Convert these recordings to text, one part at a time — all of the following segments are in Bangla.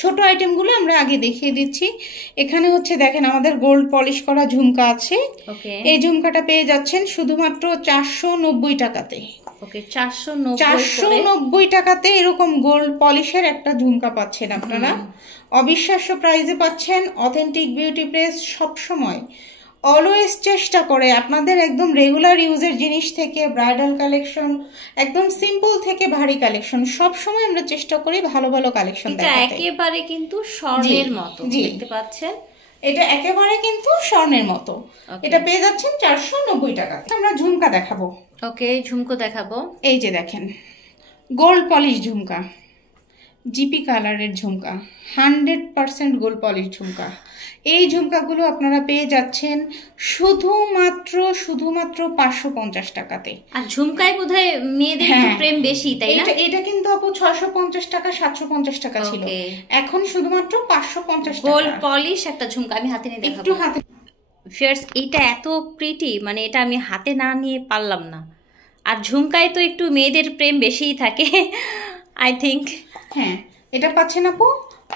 ছোট আইটেমগুলো আমরা আগে দেখিয়ে দিচ্ছি। এখানে হচ্ছে দেখেন আমাদের গোল্ড পলিশ করা ঝুমকা আছে। এই ঝুমকাটা পেয়ে যাচ্ছেন শুধুমাত্র 490 টাকাতে। ওকে, 490 টাকাতে এরকম গোল্ড পলিশের একটা ঝুমকা পাচ্ছেন আপনারা। অবিশ্বাস্য প্রাইসে পাচ্ছেন। অথেন্টিক বিউটি প্লেস সবসময় অলওয়েজ চেষ্টা করে আপনাদের একদম রেগুলার ইউজের জিনিস থেকে ব্রাইডাল কালেকশন, একদম সিম্পল থেকে ভারী কালেকশন, সব সময় আমরা চেষ্টা করি ভালো ভালো কালেকশন দেখাতে। একেবারে কিন্তু স্বর্ণের মতো দেখতে পাচ্ছেন, এটা একেবারে কিন্তু স্বর্ণের মতো। এটা পেয়ে যাচ্ছেন 490 টাকাতে। আমরা ঝুমকা দেখাবো। ওকে, ঝুমকো দেখাবো। এই যে দেখেন গোল্ড পলিশ ঝুমকা, জিপি কালারের ঝুমকা, 100% গোল্ড পলিশ ঝুমকা। এই ঝুমকাগুলো আপনারা পেয়ে যাচ্ছেন শুধুমাত্র 550 টাকাতে। আর ঝুমকায় বোধহয় মেয়েদের একটু প্রেম বেশি, তাই না? এটা কিন্তু আপু 650 টাকা 750 টাকা ছিল, এখন শুধুমাত্র 550 টাকা। গোল্ড পলিশ একটা ঝুমকা আমি হাতে নিয়ে দেখাবো। একটু হাতে ফিয়ার্স, এটা এত প্রিটি, মানে এটা আমি হাতে না নিয়ে পারলাম না। আর ঝুমকায় তো একটু মেয়েদের প্রেম বেশিই থাকে আই থিঙ্ক। হ্যাঁ, এটা পাচ্ছেন আপু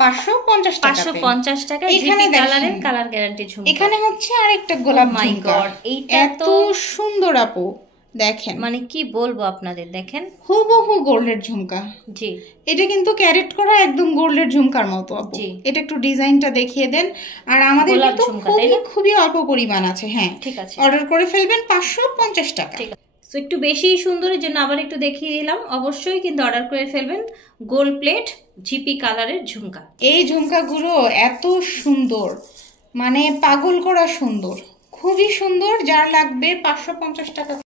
550 টাকা। 550 টাকা। এখানে কালারের কালার গ্যারান্টি ঝুমকা। এখানে হচ্ছে আরেকটা গোলাপ ঝুমকা। এইটা এত সুন্দর আপু, দেখেন মানে কি বলবো আপনাদের, দেখেন হুবহু গোল্ডের ঝুমকা। জি, এটা কিন্তু ক্যারেট করা একদম গোল্ডের ঝুমকার মতো আপু। এটা একটু ডিজাইনটা দেখিয়ে দেন। আর আমাদের কিন্তু খুবই অল্প পরিমাণ আছে। হ্যাঁ ঠিক আছে, অর্ডার করে ফেলবেন 550 টাকা। ঠিক আছে। সো একটু বেশি সুন্দরের জন্য আবার একটু দেখিয়ে দিলাম। অবশ্যই কিন্তু অর্ডার করে ফেলবেন গোল্ড প্লেট জিপি কালারের ঝুমকা। এই ঝুমকাগুলো এত সুন্দর, মানে পাগল করা সুন্দর, খুবই সুন্দর। যার লাগবে 550 টাকা।